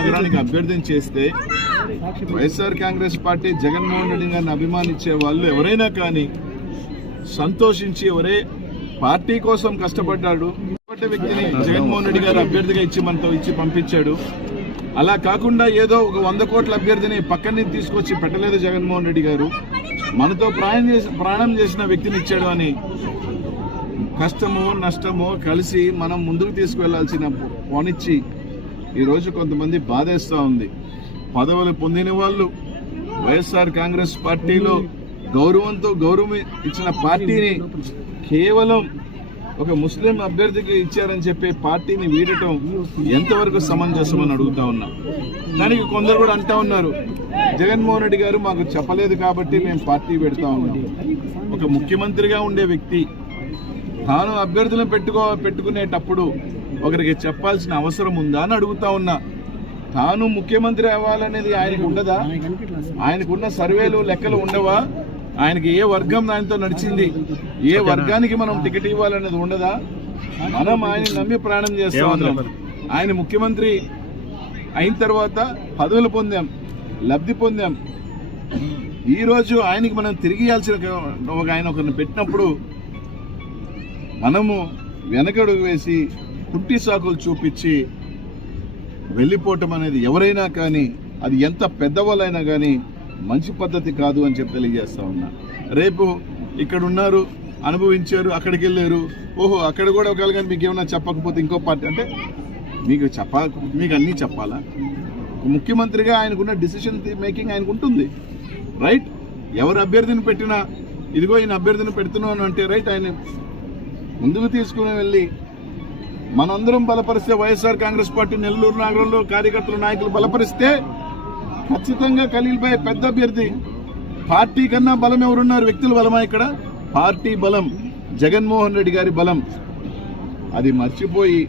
నగరానికి అభ్యర్థన చేస్తే వైఎస్ఆర్ కాంగ్రెస్ పార్టీ జగన్మోహన్ రెడ్డి గారిని అభిమానించే వాళ్ళు ఎవరైనా కానీ సంతోషించి ఎవరే పార్టీ కోసం కష్టపడ్డాడు వ్యక్తిని జగన్మోహన్ రెడ్డి గారు అభ్యర్థిగా ఇచ్చి పంపించాడు. అలా కాకుండా ఏదో ఒక 100 కోట్ల అభ్యర్థిని పక్కన తీసుకొచ్చి పెట్టలేదు జగన్మోహన్ రెడ్డి గారు. మనతో ప్రాణం చేసిన వ్యక్తిని ఇచ్చాడు అని కష్టమో నష్టమో కలిసి మనం ముందుకు తీసుకువెళ్లాల్సిన పోనిచ్చి ఈరోజు కొంతమంది బాధేస్తూ ఉంది. పదవులు పొందిన వాళ్ళు వైఎస్ఆర్ కాంగ్రెస్ పార్టీలో గౌరవం ఇచ్చిన పార్టీని కేవలం ఒక ముస్లిం అభ్యర్థికి ఇచ్చారని చెప్పి పార్టీని వీడటం ఎంతవరకు సమంజసమని అడుగుతా ఉన్నా. దానికి కొందరు కూడా అంటా ఉన్నారు, జగన్మోహన్ రెడ్డి గారు మాకు చెప్పలేదు కాబట్టి మేము పార్టీ పెడతా ఉన్నాం. ఒక ముఖ్యమంత్రిగా ఉండే వ్యక్తి తాను అభ్యర్థులను పెట్టుకునేటప్పుడు ఒకరికి చెప్పాల్సిన అవసరం ఉందా అని అడుగుతా ఉన్నా. తాను ముఖ్యమంత్రి అవ్వాలనేది ఆయనకు ఉండదా? ఆయనకున్న సర్వేలు లెక్కలు ఉండవా? ఆయనకి ఏ వర్గం ఆయనతో నడిచింది, ఏ వర్గానికి మనం టికెట్ ఇవ్వాలనేది ఉండదా? మనం ఆయన నమ్మి ప్రాణం చేస్తా ఉన్నాం. ఆయన ముఖ్యమంత్రి అయిన తర్వాత పదవులు పొందాం, లబ్ధి పొందాం. ఈరోజు ఆయనకి మనం తిరిగి ఇవ్వాల్సిన ఆయన ఒకరిని పెట్టినప్పుడు మనము వెనకడుగు వేసి పుట్టి సాకులు చూపించి వెళ్ళిపోవటం అనేది ఎవరైనా కానీ, అది ఎంత పెద్దవాళ్ళైనా కానీ మంచి పద్ధతి కాదు అని చెప్పి తెలియజేస్తా ఉన్నా. రేపు ఇక్కడ ఉన్నారు, అనుభవించారు, అక్కడికి వెళ్ళారు, ఓహో అక్కడ కూడా ఒకవేళ కానీ మీకు ఏమైనా చెప్పకపోతే ఇంకో పార్టీ అంటే మీకు అన్నీ చెప్పాలా? ముఖ్యమంత్రిగా ఆయనకున్న డిసిషన్ మేకింగ్ ఆయనకు ఉంటుంది, రైట్? ఎవరు అభ్యర్థిని పెట్టినా ఇదిగో ఈయన అభ్యర్థిని పెడుతున్నాను అంటే రైట్, ఆయన ముందుకు తీసుకుని వెళ్ళి మనందరం బలపరిస్తే, వైఎస్ఆర్ కాంగ్రెస్ పార్టీ నెల్లూరు నగరంలో కార్యకర్తలు నాయకులు బలపరిస్తే ఖచ్చితంగా ఖలీల్ భాయ్ పెద్ద అభ్యర్థి. పార్టీ కన్నా బలం ఎవరున్నారు? వ్యక్తుల బలమా ఇక్కడ? పార్టీ బలం, జగన్మోహన్ రెడ్డి గారి బలం. అది మర్చిపోయి